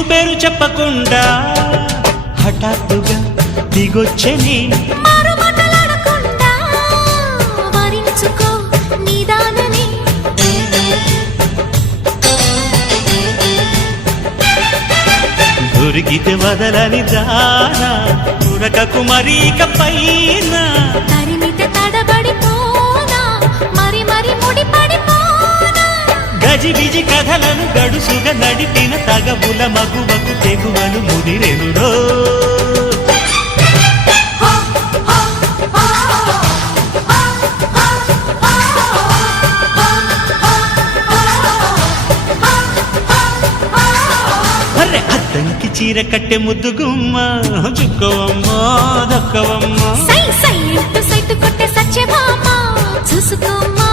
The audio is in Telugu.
ఊరు పేరు చెప్పకుండా హఠాత్తుగా దిగొచ్చని దొరికితే వదలని దానా ఉరకకు మరీక పైన తరిమితే తడబడిపోనా మరి మరి ముడిపడిపోనా గజిబిజి కథలను గడుసుగా నడిపిన తగవుల మగువకు తెగువలు ముదిరెనురో అద్దంకి చీర కట్టె ముద్దు గుమ్మ చుక్కవమ్మా దక్కవమ్మా సై సై సైటు కొట్టే సత్యభామ చూసుకోమ్మా